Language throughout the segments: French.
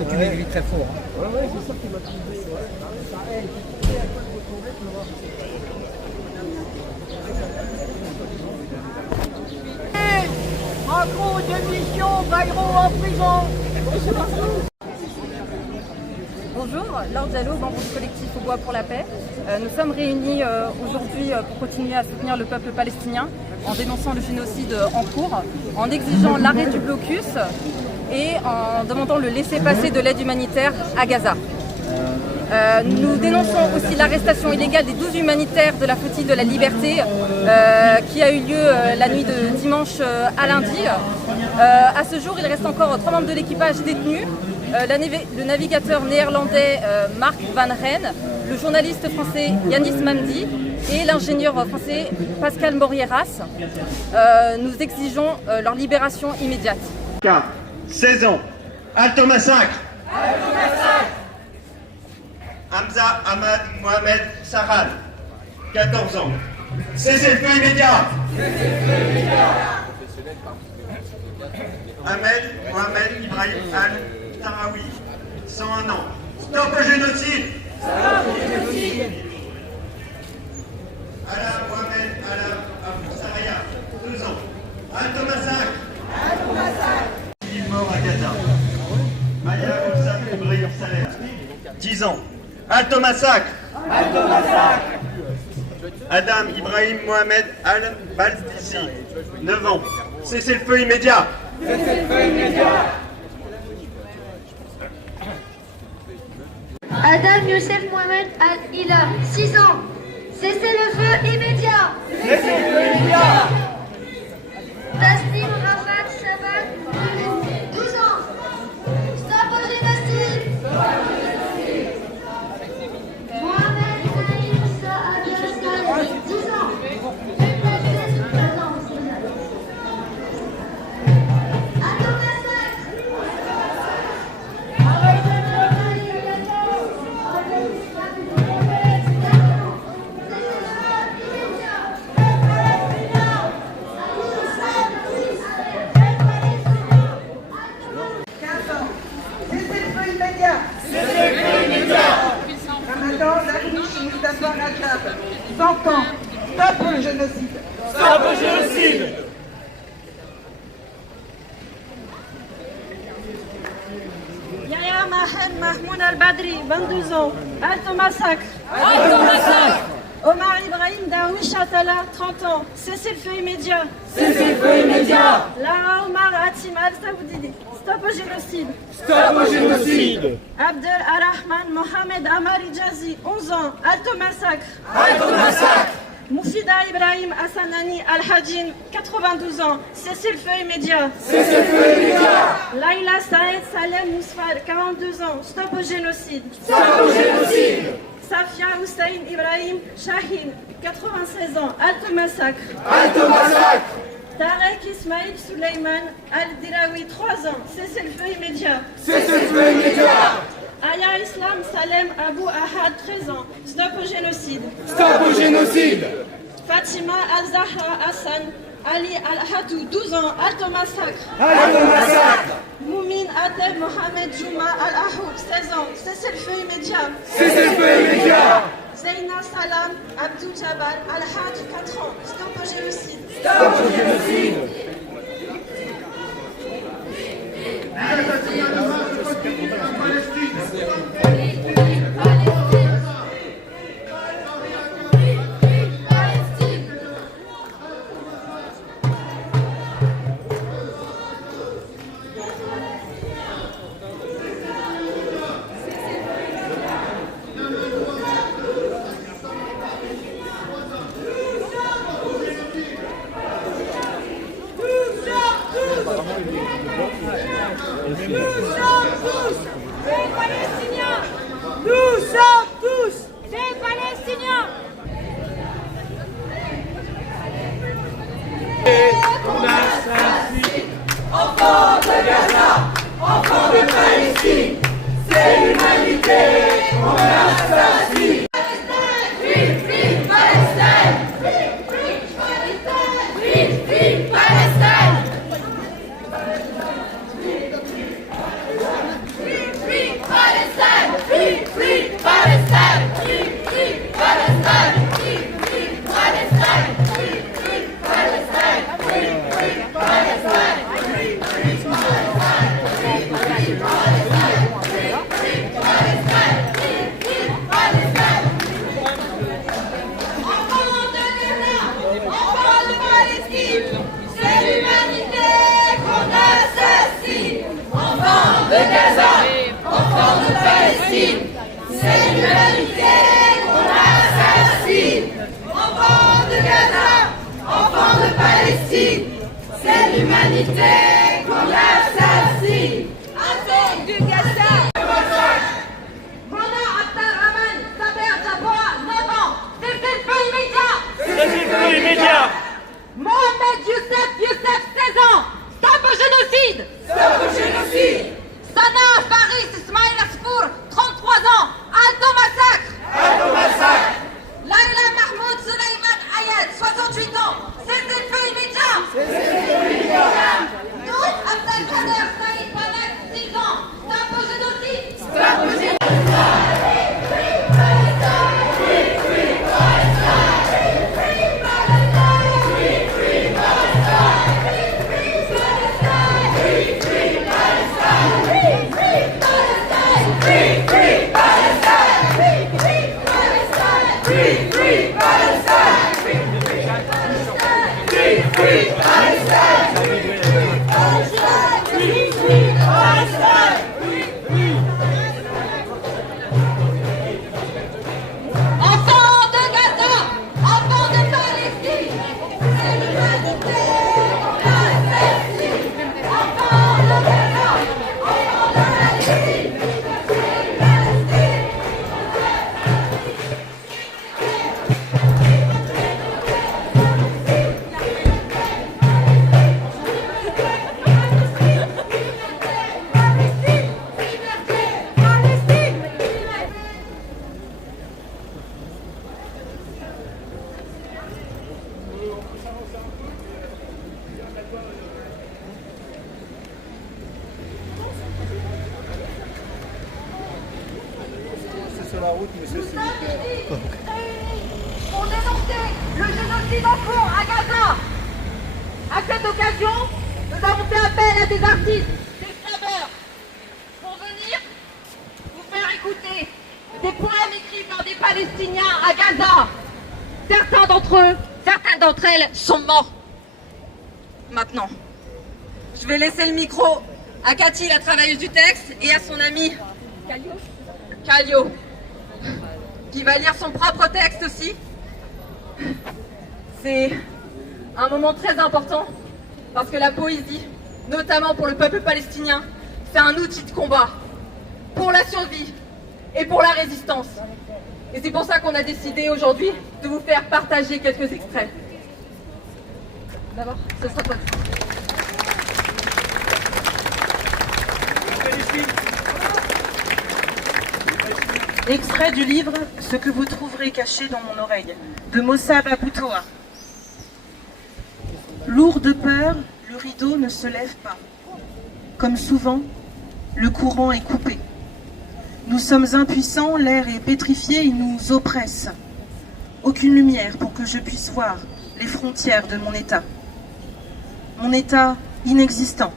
Et tu maigris très fort. Ouais, c'est ça qui m'a trouvé. Macron démission, Bayrou en prison. Bonjour, Laure Diallo, membre du collectif Au Bois pour la Paix. Nous sommes réunis aujourd'hui pour continuer à soutenir le peuple palestinien en dénonçant le génocide en cours, en exigeant l'arrêt du blocus et en demandant le laissez-passer de l'aide humanitaire à Gaza. Nous dénonçons aussi l'arrestation illégale des 12 humanitaires de la flottille de la Liberté qui a eu lieu la nuit de dimanche à lundi. À ce jour, il reste encore 3 membres de l'équipage détenus. Le navigateur néerlandais Mark Van Rijn, le journaliste français Yanis Mamdi et l'ingénieur français Pascal Morieras. Nous exigeons leur libération immédiate. 16 ans, Alto Massacre. Hamza Ahmad Mohamed Sahal, 14 ans. Cessez-le-feu immédiat. Ahmed Mohamed Ibrahim Al-Tarawi, 101 ans. Stop au génocide. Ala Mohamed Ala Abou Saraya, 2 ans. Alto Massacre. Il mort à Gaza. Maya Oussam Ibrahim Saleh, 10 ans. Alto Massacre. Adam Ibrahim Mohamed Al-Baldissi, 9 ans. Cessez-le-feu immédiat. Adam Youssef Mohamed Al-Ila, 6 ans. Cessez-le-feu immédiat. Tasnim Rafat Shabak, 12 ans. Stop au génocide. Mohamed Naïm Saad Saleh, 10 ans. Ramadan Darwish Mustafa Rajab, 100 ans. Stop au génocide. Yahya Mahen Mahmoud Al-Badri, 22 ans. Alto Massacre. Omar Ibrahim Darwish Atala, 30 ans. Cessez-le-feu immédiat. Lara Omar Hatim Al-Saoudidi. Stop au génocide. Abdel Arrahman Mohamed Amari Jazi, 11 ans. Alto Massacre. Moufida Ibrahim Hassanani Al-Hajin, 92 ans. Cessez-le-feu immédiat. Laila Saed Salem Mousfar, 42 ans. Stop au génocide. Safia Hussein Ibrahim Shahin, 96 ans. Alto Massacre. Tarek Ismail Suleiman Al-Dirawi, 3 ans. Cessez-le-feu immédiat. Aya Islam Salem Abou Ahad, 13 ans. Stop au génocide. Fatima Al-Zahra Hassan Ali Al-Hadou, 12 ans. Alto Massacre. Moumin Adel Mohamed Jouma Al-Ahoub, 16 ans. Cessez-le-feu immédiat. Zeyna Salam Abdou Jabal Al-Hajj, 4 ans. Stop au génocide. route, monsieur le sénateur. Pour dénoncer le génocide en cours à Gaza. À cette occasion, nous avons fait appel à des artistes, des graveurs, pour venir vous faire écouter des poèmes écrits par des Palestiniens à Gaza. Certains d'entre elles sont morts. Maintenant, je vais laisser le micro à Cathy, la travailleuse du texte, et à son ami Kallio, qui va lire son propre texte aussi. C'est un moment très important parce que la poésie, notamment pour le peuple palestinien, c'est un outil de combat pour la survie et pour la résistance. Et c'est pour ça qu'on a décidé aujourd'hui de vous faire partager quelques extraits. D'abord, ce sera toi. Extrait du livre « Ce que vous trouverez caché dans mon oreille » de Mossab Aboutoa. Lourd de peur, le rideau ne se lève pas. Comme souvent, le courant est coupé. Nous sommes impuissants, l'air est pétrifié, il nous oppresse. Aucune lumière pour que je puisse voir les frontières de mon état. Mon état inexistant.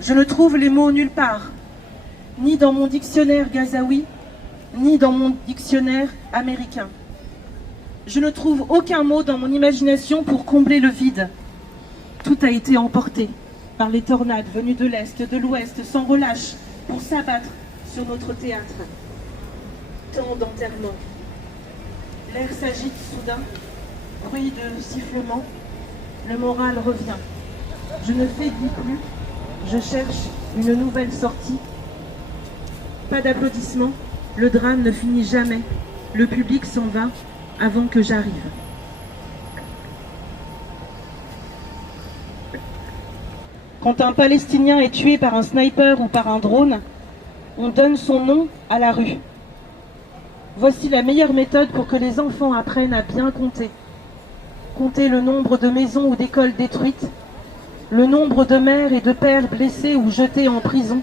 Je ne trouve les mots nulle part, ni dans mon dictionnaire gazaoui, ni dans mon dictionnaire américain. Je ne trouve aucun mot dans mon imagination pour combler le vide. Tout a été emporté par les tornades venues de l'Est, de l'Ouest, sans relâche, pour s'abattre sur notre théâtre. Tant d'enterrements. L'air s'agite soudain, bruit de sifflement, le moral revient. Je ne faiblis plus, je cherche une nouvelle sortie. Pas d'applaudissements, le drame ne finit jamais. Le public s'en va avant que j'arrive. Quand un Palestinien est tué par un sniper ou par un drone, on donne son nom à la rue. Voici la meilleure méthode pour que les enfants apprennent à bien compter. Compter le nombre de maisons ou d'écoles détruites, le nombre de mères et de pères blessés ou jetés en prison.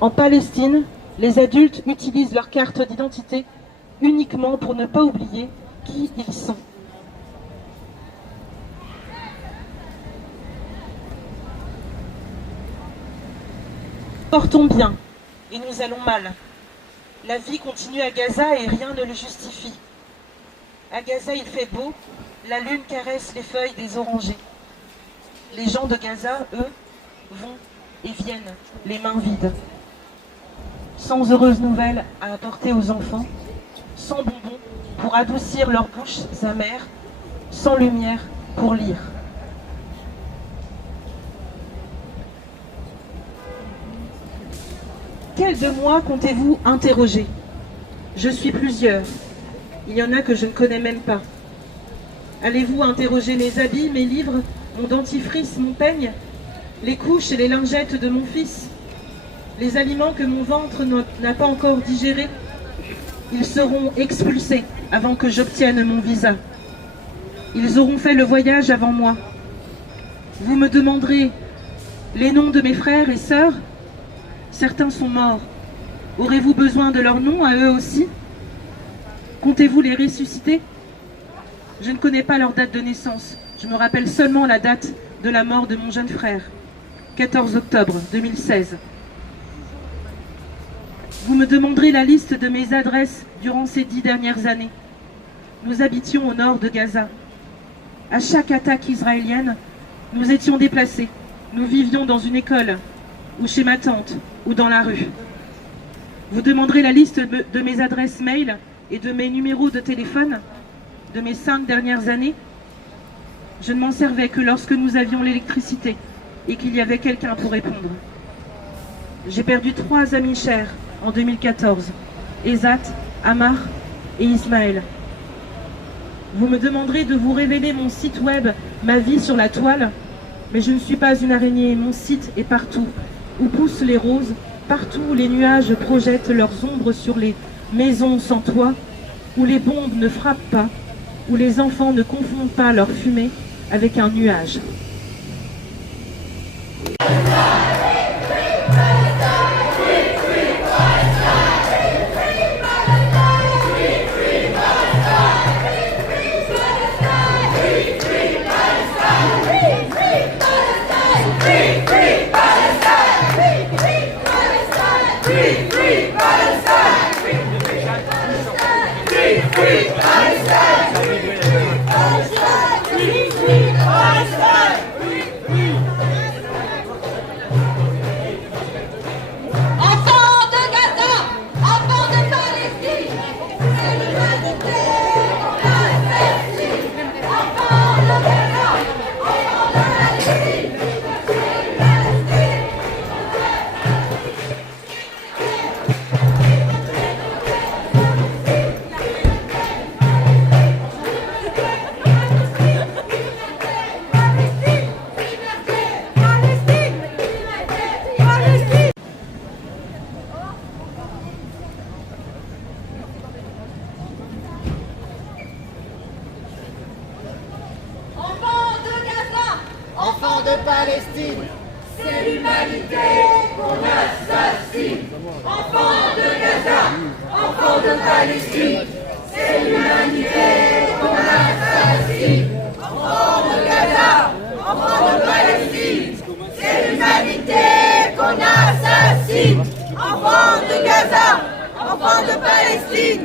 En Palestine, les adultes utilisent leur carte d'identité uniquement pour ne pas oublier qui ils sont. Portons bien, et nous allons mal. La vie continue à Gaza et rien ne le justifie. À Gaza, il fait beau, la lune caresse les feuilles des orangers. Les gens de Gaza, eux, vont et viennent, les mains vides. Sans heureuses nouvelles à apporter aux enfants, sans bonbons pour adoucir leurs bouches amères, sans lumière pour lire. Quel de moi comptez-vous interroger? Je suis plusieurs. Il y en a que je ne connais même pas. Allez-vous interroger mes habits, mes livres, mon dentifrice, mon peigne, les couches et les lingettes de mon fils, les aliments que mon ventre n'a pas encore digérés? Ils seront expulsés avant que j'obtienne mon visa. Ils auront fait le voyage avant moi. Vous me demanderez les noms de mes frères et sœurs? Certains sont morts. Aurez-vous besoin de leurs noms à eux aussi? Comptez-vous les ressusciter? Je ne connais pas leur date de naissance. Je me rappelle seulement la date de la mort de mon jeune frère, 14 octobre 2016. Vous me demanderez la liste de mes adresses durant ces 10 dernières années. Nous habitions au nord de Gaza. À chaque attaque israélienne, nous étions déplacés. Nous vivions dans une école, ou chez ma tante, ou dans la rue. Vous demanderez la liste de mes adresses mail et de mes numéros de téléphone de mes 5 dernières années. Je ne m'en servais que lorsque nous avions l'électricité et qu'il y avait quelqu'un pour répondre. J'ai perdu 3 amis chers en 2014, Ezat, Amar et Ismaël. Vous me demanderez de vous révéler mon site web, ma vie sur la toile, mais je ne suis pas une araignée, mon site est partout, où poussent les roses, partout où les nuages projettent leurs ombres sur les maisons sans toit, où les bombes ne frappent pas, où les enfants ne confondent pas leur fumée avec un nuage. Palestine. C'est l'humanité qu'on assassine. Enfants de Gaza, enfants de Palestine. C'est l'humanité qu'on assassine. Enfants de Gaza, enfants de Palestine. C'est l'humanité qu'on assassine. Enfants de Gaza, enfants de Palestine.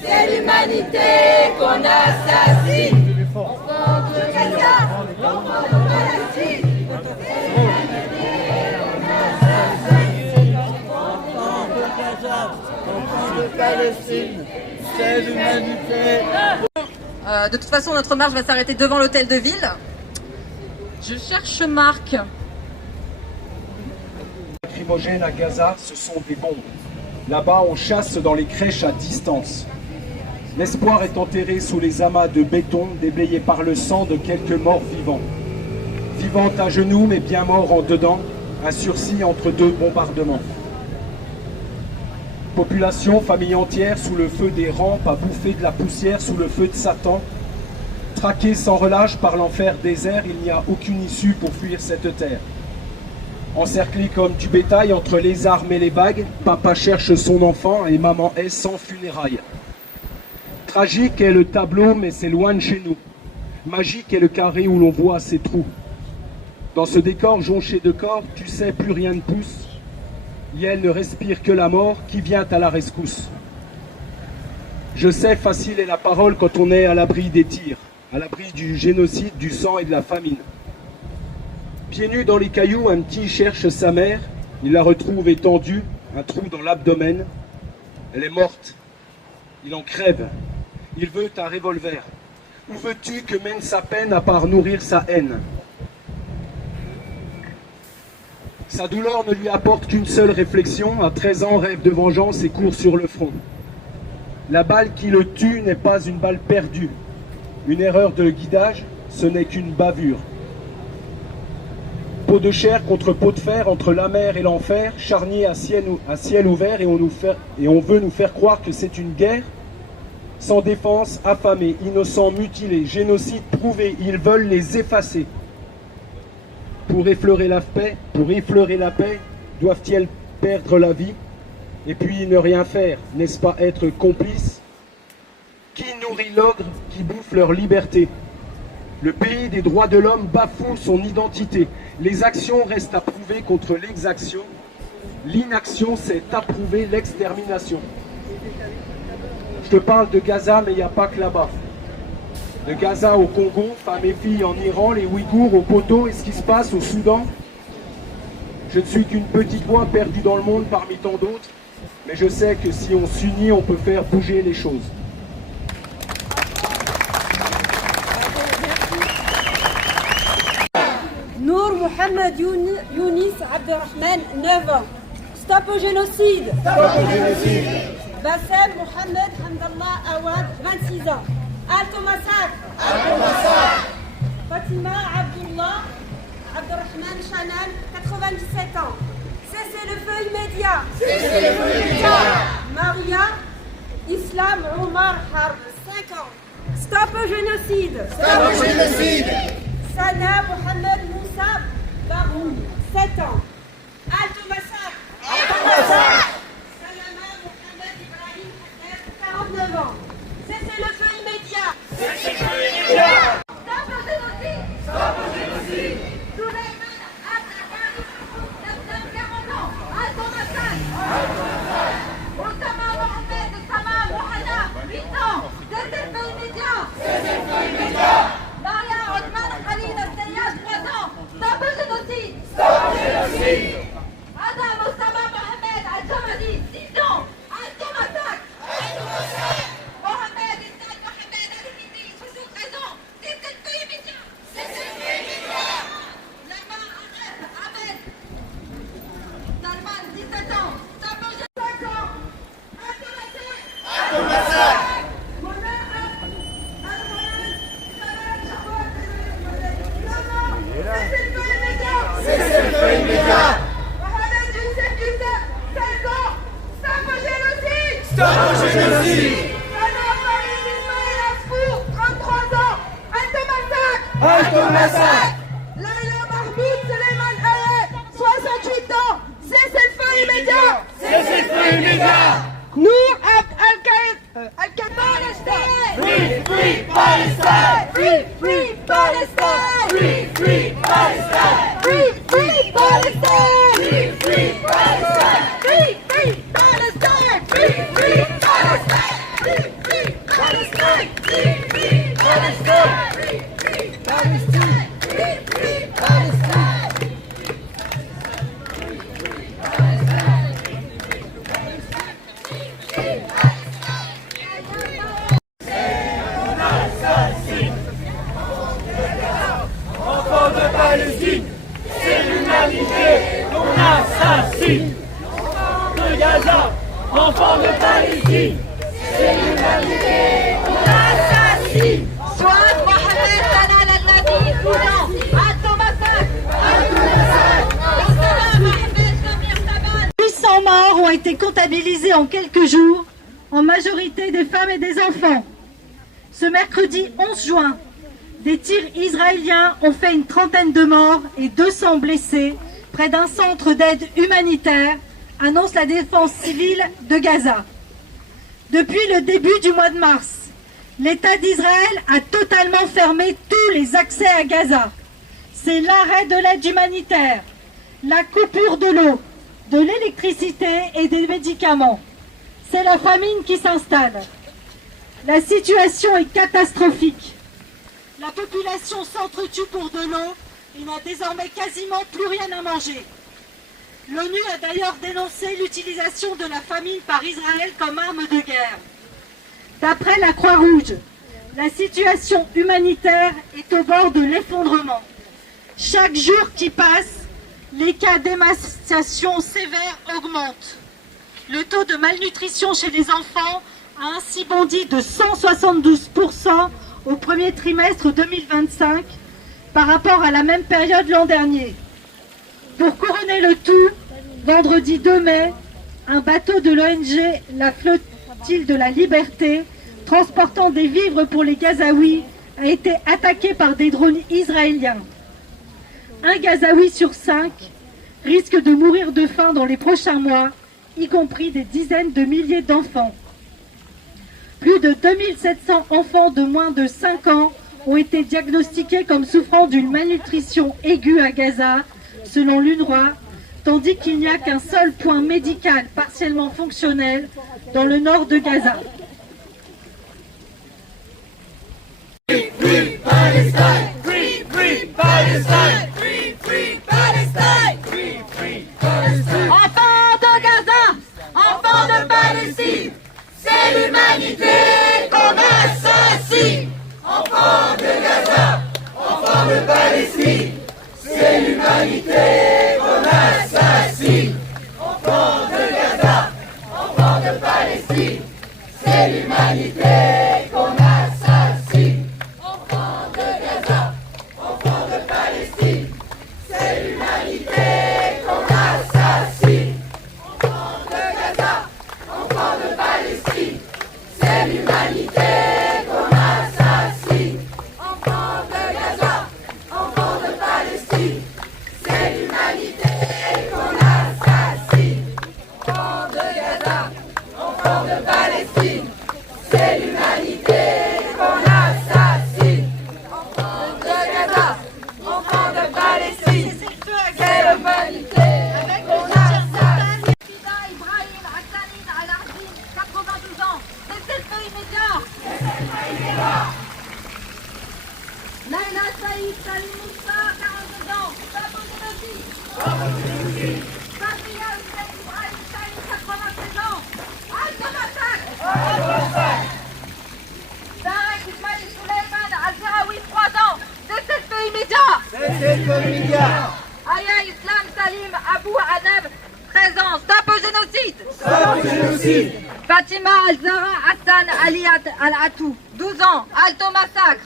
C'est l'humanité qu'on assassine. Enfants de Gaza, enfants de Palestine. C'est l'humanité. De toute façon, notre marche va s'arrêter devant l'hôtel de ville. Je cherche Marc. Lacrymogènes à Gaza, ce sont des bombes. Là-bas, on chasse dans les crèches à distance. L'espoir est enterré sous les amas de béton, déblayés par le sang de quelques morts vivants. Vivants à genoux, mais bien morts en dedans, un sursis entre deux bombardements. Population, famille entière, sous le feu des rampes, à bouffer de la poussière sous le feu de Satan. Traqués sans relâche par l'enfer désert, il n'y a aucune issue pour fuir cette terre. Encerclés comme du bétail entre les armes et les bagues, papa cherche son enfant et maman est sans funérailles. Tragique est le tableau, mais c'est loin de chez nous. Magique est le carré où l'on voit ses trous. Dans ce décor jonché de corps, tu sais, plus rien ne pousse. Yel ne respire que la mort qui vient à la rescousse. Je sais, facile est la parole quand on est à l'abri des tirs, à l'abri du génocide, du sang et de la famine. Pieds nus dans les cailloux, un petit cherche sa mère. Il la retrouve étendue, un trou dans l'abdomen. Elle est morte. Il en crève. Il veut un revolver. Où veux-tu que mène sa peine à part nourrir sa haine? Sa douleur ne lui apporte qu'une seule réflexion. À 13 ans, rêve de vengeance et court sur le front. La balle qui le tue n'est pas une balle perdue. Une erreur de guidage, ce n'est qu'une bavure. Peau de chair contre peau de fer, entre la mer et l'enfer, charnier à ciel ouvert, et on veut nous faire croire que c'est une guerre. Sans défense, affamés, innocents, mutilés, génocide prouvé, ils veulent les effacer. Pour effleurer la paix, doivent-ils perdre la vie? Et puis ne rien faire, n'est-ce pas être complice? Qui nourrit l'ogre qui bouffe leur liberté? Le pays des droits de l'homme bafoue son identité. Les actions restent à prouver contre l'exaction. L'inaction, c'est approuver l'extermination. Je te parle de Gaza, mais il n'y a pas que là-bas. De Gaza au Congo, femmes et filles en Iran, les Ouïghours au poteau et ce qui se passe au Soudan. Je ne suis qu'une petite voix perdue dans le monde parmi tant d'autres, mais je sais que si on s'unit, on peut faire bouger les choses. Nour Mohamed Younis Abdelrahman, 9 ans. Stop au génocide. Stop au génocide. Bassem Mohamed Hamdallah Awad, 26 ans. Halte au massacre. Halte au massacre. Fatima Abdullah Abdelrahman Chanan, 97 ans. Cessez le feu immédiat. Cessez le feu immédiat. Maria Islam Omar Harb, 5 ans. Stop au génocide. Stop au génocide. Sana Mohamed Moussa Baroum, 7 ans. Halte au massacre. Halte au massacre. Salama Mohamed Ibrahim Hassan, 49 ans. Cessez le feu immédiat. Cessez le feu immédiat. Stop au génocide. Stop au génocide. Souleymane Al-Zakari, 40 ans. Halte au massacre. Halte au massacre. Oussama Mohamed Sama Mohana, 8 ans. Cessez le feu immédiat. Cessez le feu immédiat. Maria Othman Khalil Al-Sayyad, 3 ans. Stop au génocide. Stop au génocide. Adam Oussama Mohamed Al-Jamadi, 6 ans. Halte au massacre. Halte au massacre. Mohamed Ismail Mohamed Al-Hindi, 73 ans. Cessez le feu immédiat. Cessez le feu immédiat. Lama Ahmed Salman, 17 ans. Stop au génocide. 5 ans. Halte au massacre. Halte au massacre. Cessez le feu immédiat. Mohamed Youssef Youssef, 16 ans. Stop au génocide. Stop au génocide. Sana Farid Ismail Asfour, 33 ans. Halte au massacre. Halte au massacre. Laila Mahmoud Nour Al-Qaïd Palestine! Free Palestine! Free Palestine! Free Palestine! Free Palestine! Free Palestine! Free Palestine! Free Palestine! Free Palestine! Free Palestine! Enfants de Palestine, c'est l'humanité qu'on assassine. Enfants de Gaza, enfants de Palestine, c'est l'humanité qu'on assassine. Soit Mohamed Tanal al-Nadi, 12 ans, Al-Tomasak, 800 morts ont été comptabilisés en quelques jours, en majorité des femmes et des enfants. Ce mercredi 11 juin, des tirs israéliens ont fait une trentaine de morts et 200 blessés près d'un centre d'aide humanitaire, annonce la défense civile de Gaza. Depuis le début du mois de mars, l'État d'Israël a totalement fermé tous les accès à Gaza. C'est l'arrêt de l'aide humanitaire, la coupure de l'eau, de l'électricité et des médicaments. C'est la famine qui s'installe. La situation est catastrophique. La population s'entretue pour de l'eau et n'a désormais quasiment plus rien à manger. L'ONU a d'ailleurs dénoncé l'utilisation de la famine par Israël comme arme de guerre. D'après la Croix-Rouge, la situation humanitaire est au bord de l'effondrement. Chaque jour qui passe, les cas d'émaciation sévère augmentent. Le taux de malnutrition chez les enfants a ainsi bondi de 172% au premier trimestre 2025 par rapport à la même période l'an dernier. Pour couronner le tout, vendredi 2 mai, un bateau de l'ONG La Flottille de la Liberté, transportant des vivres pour les Gazaouis, a été attaqué par des drones israéliens. Un Gazaoui sur 5 risque de mourir de faim dans les prochains mois, y compris des dizaines de milliers d'enfants. Plus de 2700 enfants de moins de 5 ans ont été diagnostiqués comme souffrant d'une malnutrition aiguë à Gaza, selon l'UNRWA, tandis qu'il n'y a qu'un seul point médical partiellement fonctionnel dans le nord de Gaza. Free Palestine! Free Palestine! Free Palestine! Free Palestine! Enfants de Gaza, enfants de Palestine, c'est l'humanité qu'on assassine. Enfants de Gaza, enfants de Palestine, c'est l'humanité qu'on assassine. Enfants de Gaza, enfants de Palestine, c'est l'humanité qu'on assassine. Enfants de Gaza, enfants de Palestine, c'est l'humanité qu'on assassine. Enfants de Gaza, enfants de Palestine, c'est l'humanité qu'on assassine. Enfants de Gaza, enfants de Palestine, c'est l'humanité qu'on assassine. Enfants de Gaza, enfants de Palestine, c'est l'humanité qu'on assassine. Enfants de Gaza, enfants de Palestine, c'est l'humanité qu'on assassine. Ibrahim Hassanin Al-Ardin, 92 ans, cessez-le-feu immédiat. Naila Saïd Salim Moussa, 42 ans, stop au génocide. Fabria Hussein Ibrahim Saïd, 96 ans, Al-Tomasak. Tarek Ismail Suleiman Al-Zeraoui, 3 ans, cessez-le-feu immédiat. Aya Islam Salim Abou Anab, 13 ans, stop au génocide. Fatima Al-Zahra Hassan Ali Al-Atou, 12 ans, Al-Tomasak.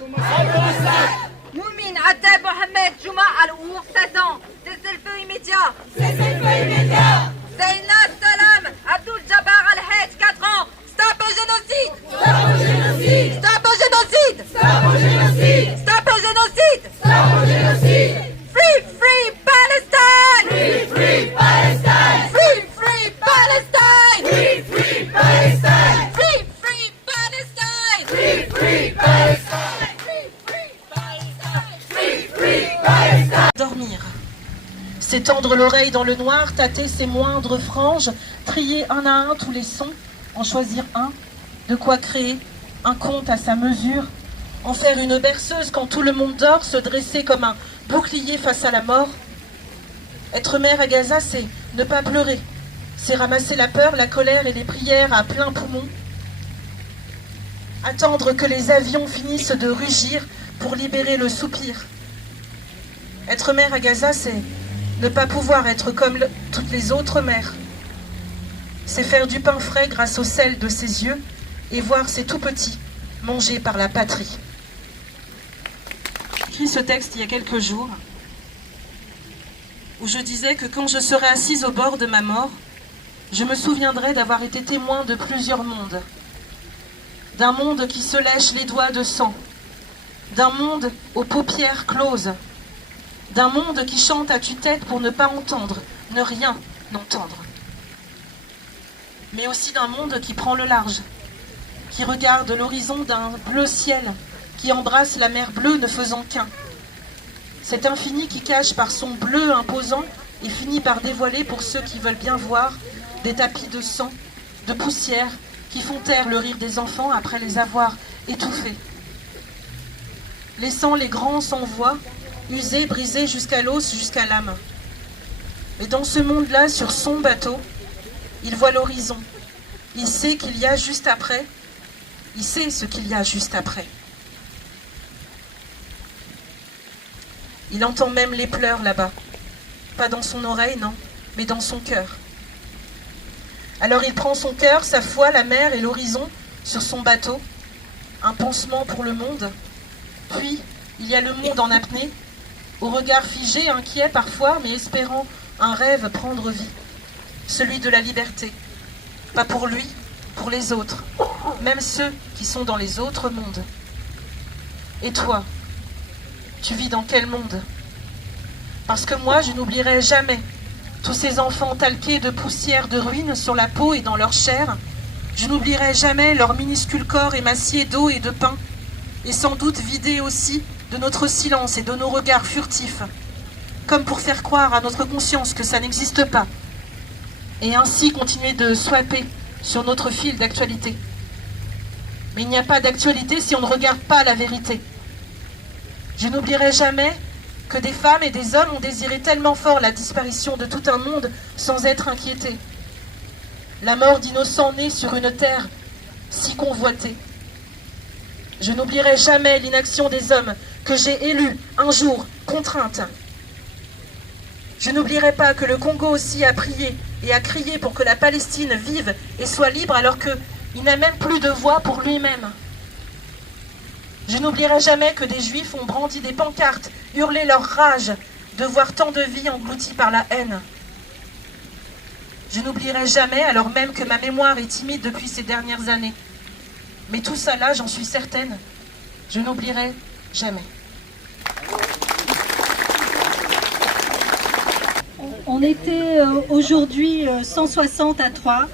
Moumin Ateb Mohamed Jouma Al-Our, 16 ans, cessez-le-feu immédiat. Zeyna Salam Abdul Jabbar Al-Hedj, 4 ans, stop au génocide. Stop au génocide. Stop au génocide. Free Palestine. Free Palestine. C'est tendre l'oreille dans le noir, tâter ses moindres franges, trier un à un tous les sons, en choisir un, de quoi créer un conte à sa mesure, en faire une berceuse quand tout le monde dort, se dresser comme un bouclier face à la mort. Être mère à Gaza, c'est ne pas pleurer, c'est ramasser la peur, la colère et les prières à plein poumon. Attendre que les avions finissent de rugir pour libérer le soupir. Être mère à Gaza, c'est ne pas pouvoir être comme toutes les autres mères. C'est faire du pain frais grâce au sel de ses yeux et voir ses tout-petits mangés par la patrie. J'ai écrit ce texte il y a quelques jours où je disais que quand je serai assise au bord de ma mort, je me souviendrai d'avoir été témoin de plusieurs mondes. D'un monde qui se lèche les doigts de sang, d'un monde aux paupières closes, d'un monde qui chante à tue-tête pour ne pas entendre, ne rien entendre. Mais aussi d'un monde qui prend le large, qui regarde l'horizon d'un bleu ciel, qui embrasse la mer bleue ne faisant qu'un. Cet infini qui cache par son bleu imposant et finit par dévoiler pour ceux qui veulent bien voir des tapis de sang, de poussière, qui font taire le rire des enfants après les avoir étouffés. Laissant les grands sans voix, usés, brisés jusqu'à l'os, jusqu'à l'âme. Mais dans ce monde-là, sur son bateau, il voit l'horizon. Il sait qu'il y a juste après. Il sait ce qu'il y a juste après. Il entend même les pleurs là-bas. Pas dans son oreille, non, mais dans son cœur. Alors il prend son cœur, sa foi, la mer et l'horizon sur son bateau. Un pansement pour le monde. Puis, il y a le monde en apnée, au regard figé, inquiet parfois, mais espérant un rêve prendre vie. Celui de la liberté. Pas pour lui, pour les autres. Même ceux qui sont dans les autres mondes. Et toi, tu vis dans quel monde? Parce que moi, je n'oublierai jamais tous ces enfants talqués de poussière de ruines sur la peau et dans leur chair. Je n'oublierai jamais leur minuscule corps émacié d'eau et de pain, et sans doute vidés aussi de notre silence et de nos regards furtifs, comme pour faire croire à notre conscience que ça n'existe pas, et ainsi continuer de swapper sur notre fil d'actualité. Mais il n'y a pas d'actualité si on ne regarde pas la vérité. Je n'oublierai jamais que des femmes et des hommes ont désiré tellement fort la disparition de tout un monde sans être inquiétés. La mort d'innocents nés sur une terre si convoitée. Je n'oublierai jamais l'inaction des hommes que j'ai élus un jour, contrainte. Je n'oublierai pas que le Congo aussi a prié et a crié pour que la Palestine vive et soit libre alors qu'il n'a même plus de voix pour lui-même. Je n'oublierai jamais que des Juifs ont brandi des pancartes, hurlé leur rage de voir tant de vies englouties par la haine. Je n'oublierai jamais, alors même que ma mémoire est timide depuis ces dernières années. Mais tout ça là, j'en suis certaine, je n'oublierai jamais. On était aujourd'hui 160 à Troyes.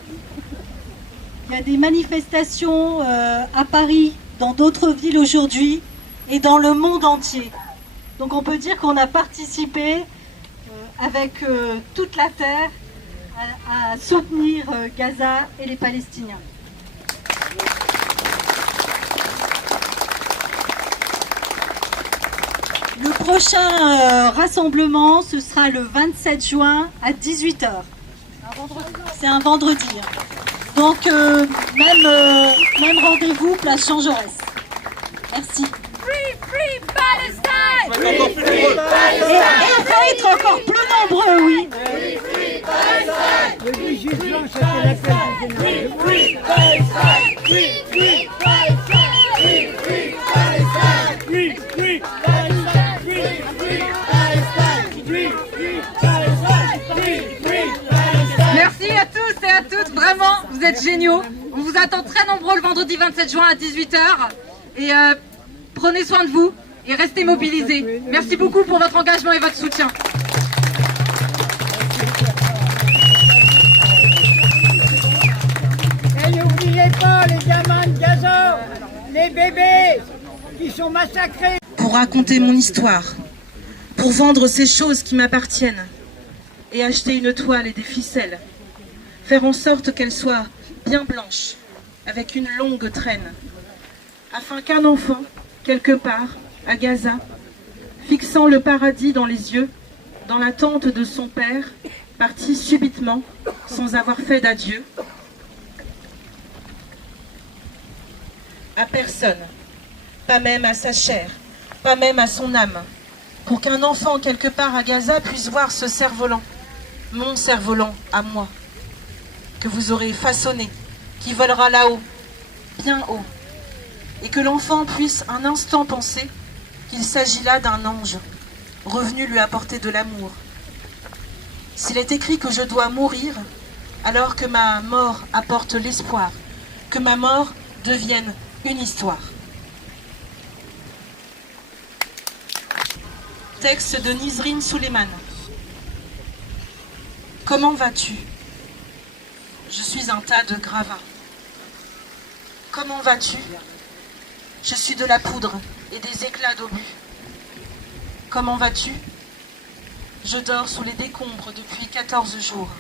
Il y a des manifestations à Paris, dans d'autres villes aujourd'hui et dans le monde entier. Donc on peut dire qu'on a participé avec toute la terre à soutenir Gaza et les Palestiniens. Le prochain rassemblement, ce sera le 27 juin à 18h. C'est un vendredi. Donc, même rendez-vous, place Jean Jaurès. Merci. Free Palestine! Et on va être encore plus nombreux, oui. Le 18 juin, c'était la fête du général. Free Palestine! Free Palestine! Free Palestine! Free Palestine! Free Palestine! Free Palestine! Merci à tous et à toutes, vraiment, vous êtes géniaux. On vous attend très nombreux le vendredi 27 juin à 18h. Et prenez soin de vous et restez mobilisés. Merci beaucoup pour votre engagement et votre soutien. Et n'oubliez pas les gamins de Gaza, les bébés qui sont massacrés. Pour raconter mon histoire, pour vendre ces choses qui m'appartiennent, et acheter une toile et des ficelles. Faire en sorte qu'elle soit bien blanche, avec une longue traîne, afin qu'un enfant, quelque part, à Gaza, fixant le paradis dans les yeux, dans l'attente de son père, parti subitement, sans avoir fait d'adieu, à personne, pas même à sa chair, pas même à son âme, pour qu'un enfant quelque part à Gaza puisse voir ce cerf-volant, mon cerf-volant à moi, que vous aurez façonné, qui volera là-haut, bien haut, et que l'enfant puisse un instant penser qu'il s'agit là d'un ange, revenu lui apporter de l'amour. S'il est écrit que je dois mourir, alors que ma mort apporte l'espoir, que ma mort devienne une histoire. Texte de Nizrin Suleiman. Comment vas-tu? Je suis un tas de gravats. Comment vas-tu? Je suis de la poudre et des éclats d'obus. Comment vas-tu? Je dors sous les décombres depuis 14 jours.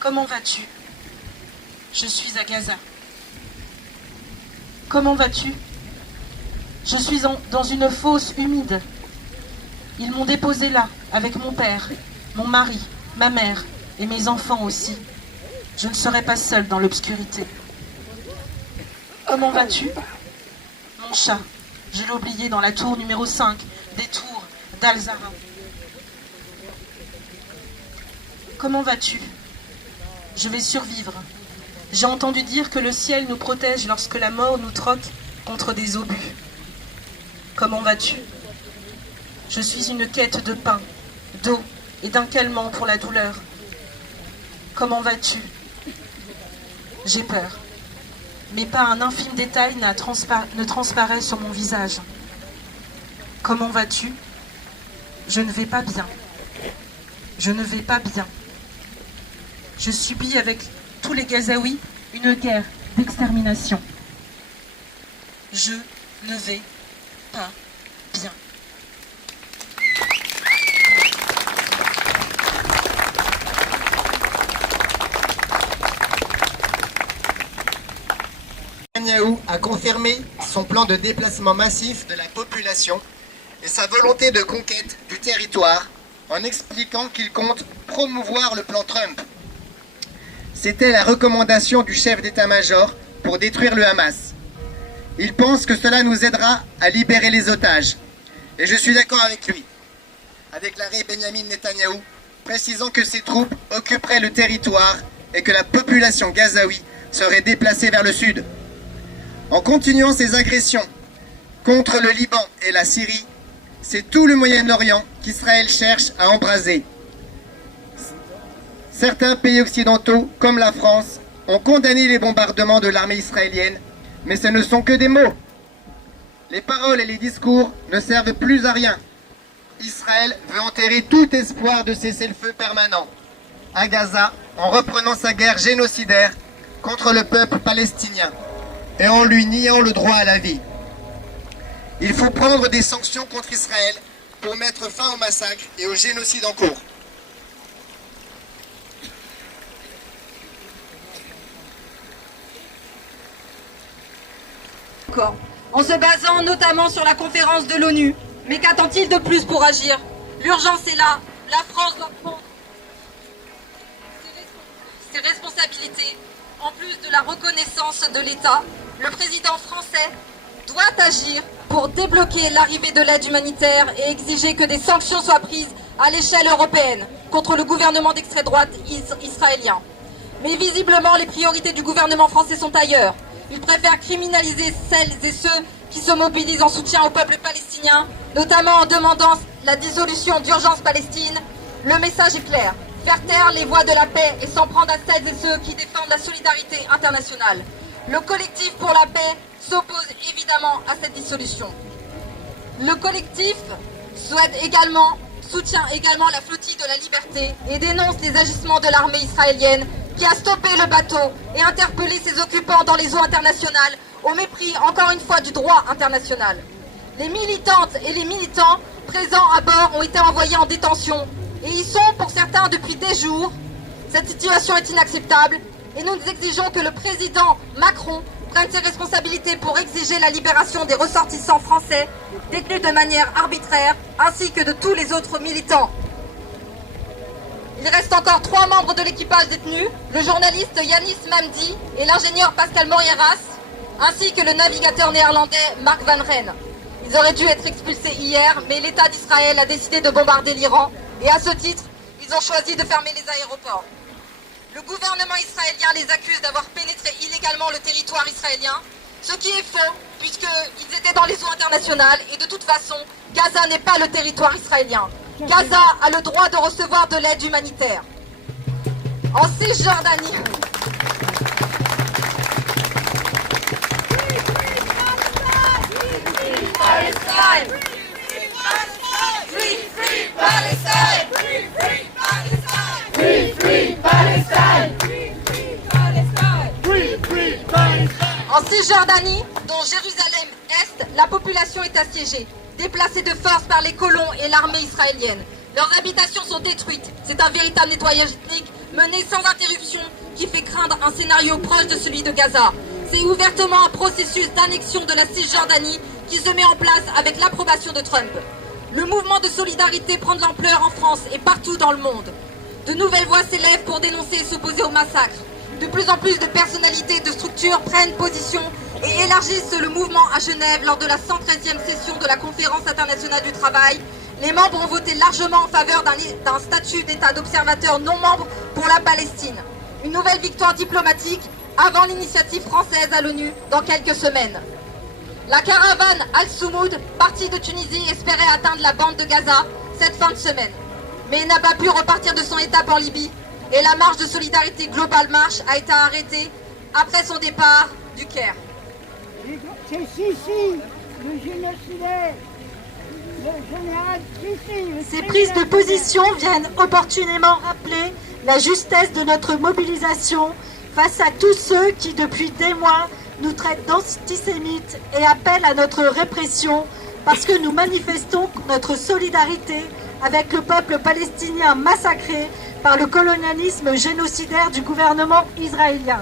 Comment vas-tu? Je suis à Gaza. Comment vas-tu? Je suis dans une fosse humide. Ils m'ont déposé là, avec mon père, mon mari, ma mère et mes enfants aussi. Je ne serai pas seule dans l'obscurité. Comment vas-tu? Mon chat, je l'ai oublié dans la tour numéro 5 des tours d'Al-Zahra. Comment vas-tu? Je vais survivre. J'ai entendu dire que le ciel nous protège lorsque la mort nous troque contre des obus. Comment vas-tu? Je suis une quête de pain, d'eau et d'un calmant pour la douleur. Comment vas-tu? J'ai peur. Mais pas un infime détail ne transparaît sur mon visage. Comment vas-tu? Je ne vais pas bien. Je ne vais pas bien. Je subis avec tous les Gazaouis une guerre d'extermination. Je ne vais pas bien. Netanyahou a confirmé son plan de déplacement massif de la population et sa volonté de conquête du territoire en expliquant qu'il compte promouvoir le plan Trump. C'était la recommandation du chef d'état-major pour détruire le Hamas. Il pense que cela nous aidera à libérer les otages. Et je suis d'accord avec lui, a déclaré Benjamin Netanyahou, précisant que ses troupes occuperaient le territoire et que la population gazaoui serait déplacée vers le sud. En continuant ses agressions contre le Liban et la Syrie, c'est tout le Moyen-Orient qu'Israël cherche à embraser. Certains pays occidentaux, comme la France, ont condamné les bombardements de l'armée israélienne, mais ce ne sont que des mots. Les paroles et les discours ne servent plus à rien. Israël veut enterrer tout espoir de cessez-le-feu permanent à Gaza en reprenant sa guerre génocidaire contre le peuple palestinien et en lui niant le droit à la vie. Il faut prendre des sanctions contre Israël pour mettre fin au massacre et au génocide en cours. En se basant notamment sur la conférence de l'ONU. Mais qu'attend-il de plus pour agir? L'urgence est là. La France doit prendre ses responsabilités. En plus de la reconnaissance de l'État, le président français doit agir pour débloquer l'arrivée de l'aide humanitaire et exiger que des sanctions soient prises à l'échelle européenne contre le gouvernement d'extrême droite israélien. Mais visiblement, les priorités du gouvernement français sont ailleurs. Il préfère criminaliser celles et ceux qui se mobilisent en soutien au peuple palestinien, notamment en demandant la dissolution d'Urgence Palestine. Le message est clair, faire taire les voix de la paix et s'en prendre à celles et ceux qui défendent la solidarité internationale. Le collectif pour la paix s'oppose évidemment à cette dissolution. Le collectif soutient également la flottille de la liberté et dénonce les agissements de l'armée israélienne qui a stoppé le bateau et interpellé ses occupants dans les eaux internationales au mépris, encore une fois, du droit international. Les militantes et les militants présents à bord ont été envoyés en détention et y sont pour certains depuis des jours. Cette situation est inacceptable et nous exigeons que le président Macron prenne ses responsabilités pour exiger la libération des ressortissants français détenus de manière arbitraire ainsi que de tous les autres militants. Il reste encore 3 membres de l'équipage détenus, le journaliste Yanis Mamdi et l'ingénieur Pascal Morieras, ainsi que le navigateur néerlandais Mark Van Rijn. Ils auraient dû être expulsés hier, mais l'État d'Israël a décidé de bombarder l'Iran et à ce titre, ils ont choisi de fermer les aéroports. Le gouvernement israélien les accuse d'avoir pénétré illégalement le territoire israélien, ce qui est faux puisqu'ils étaient dans les eaux internationales et de toute façon, Gaza n'est pas le territoire israélien. Gaza a le droit de recevoir de l'aide humanitaire. En Cisjordanie... En Cisjordanie, dont Jérusalem-Est, la population est assiégée, déplacée de force par les colons et l'armée israélienne. Leurs habitations sont détruites. C'est un véritable nettoyage ethnique mené sans interruption qui fait craindre un scénario proche de celui de Gaza. C'est ouvertement un processus d'annexion de la Cisjordanie qui se met en place avec l'approbation de Trump. Le mouvement de solidarité prend de l'ampleur en France et partout dans le monde. De nouvelles voix s'élèvent pour dénoncer et s'opposer au massacre. De plus en plus de personnalités et de structures prennent position et élargissent le mouvement à Genève lors de la 113e session de la Conférence internationale du travail. Les membres ont voté largement en faveur d'un statut d'État d'observateur non membre pour la Palestine. Une nouvelle victoire diplomatique avant l'initiative française à l'ONU dans quelques semaines. La caravane Al-Soumoud, partie de Tunisie, espérait atteindre la bande de Gaza cette fin de semaine, mais n'a pas pu repartir de son étape en Libye et la marche de solidarité Global March a été arrêtée après son départ du Caire. C'est Sissi, le génocidaire, le général Sissi. Ces prises de position viennent opportunément rappeler la justesse de notre mobilisation face à tous ceux qui, depuis des mois, nous traitent d'antisémites et appellent à notre répression parce que nous manifestons notre solidarité avec le peuple palestinien massacré par le colonialisme génocidaire du gouvernement israélien.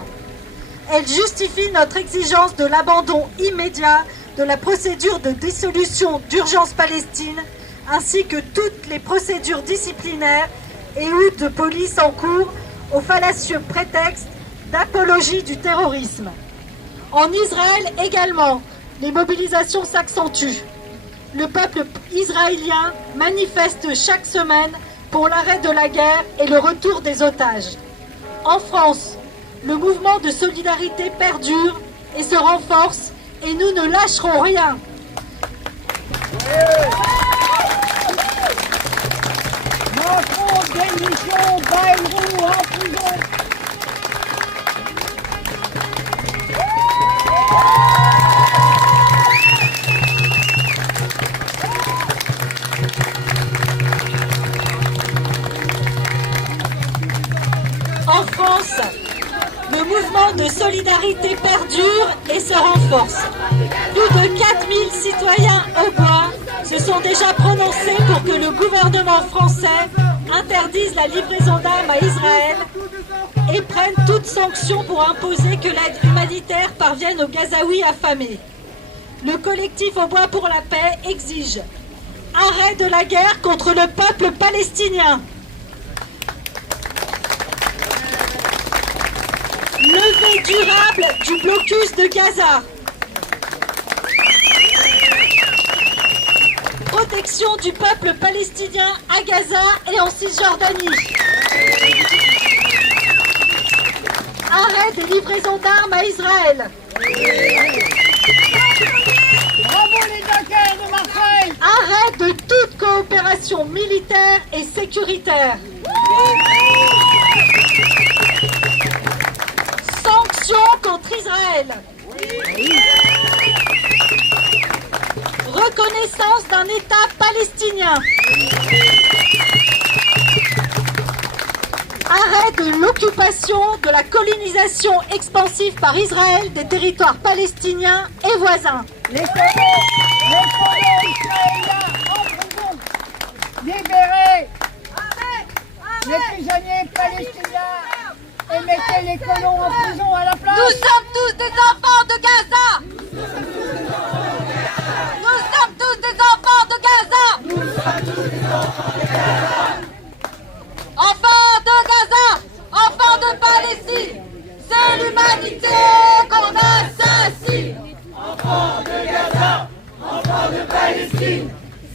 Elle justifie notre exigence de l'abandon immédiat de la procédure de dissolution d'urgence Palestine ainsi que toutes les procédures disciplinaires et ou de police en cours au fallacieux prétexte d'apologie du terrorisme. En Israël également, les mobilisations s'accentuent. Le peuple israélien manifeste chaque semaine pour l'arrêt de la guerre et le retour des otages. En France, le mouvement de solidarité perdure et se renforce et nous ne lâcherons rien. Macron, démission, Bayrou, en prison. En France, le mouvement de solidarité perdure et se renforce. Plus de 4000 citoyens au bois se sont déjà prononcés pour que le gouvernement français interdise la livraison d'armes à Israël et prenne toute sanction pour imposer que l'aide humanitaire parvienne aux Gazaouis affamés. Le collectif Au bois pour la paix exige arrêt de la guerre contre le peuple palestinien. Levée durable du blocus de Gaza. Protection du peuple palestinien à Gaza et en Cisjordanie. Arrêt des livraisons d'armes à Israël. Bravo les Dockers de Marseille. Arrêt de toute coopération militaire et sécuritaire. Sanctions contre Israël. Reconnaissance d'un État palestinien. Arrêt de l'occupation, de la colonisation expansive par Israël des territoires palestiniens et voisins. Les colons israéliens en prison. Libérés. les prisonniers palestiniens et mettez les colons en prison à la place. Nous sommes tous des enfants de Gaza. Nous sommes tous des enfants de Gaza. Enfants de Gaza, enfants de Palestine, c'est l'humanité qu'on assassine. Enfants de Gaza, enfants de Palestine,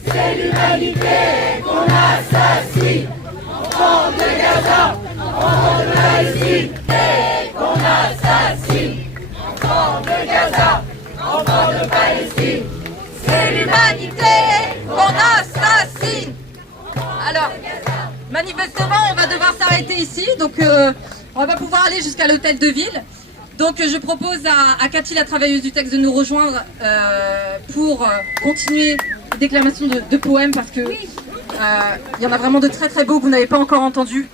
c'est l'humanité qu'on assassine. Enfants de Gaza, enfants de Palestine, et qu'on assassine. Enfants de Gaza, enfants de Palestine, C'est l'humanité qu'on assassine. Alors, manifestement, on va devoir s'arrêter ici. Donc, on va pas pouvoir aller jusqu'à l'hôtel de ville. Donc, je propose à Cathy, la travailleuse du texte, de nous rejoindre pour continuer les déclamations de poèmes parce que il y en a vraiment de très très beaux que vous n'avez pas encore entendus.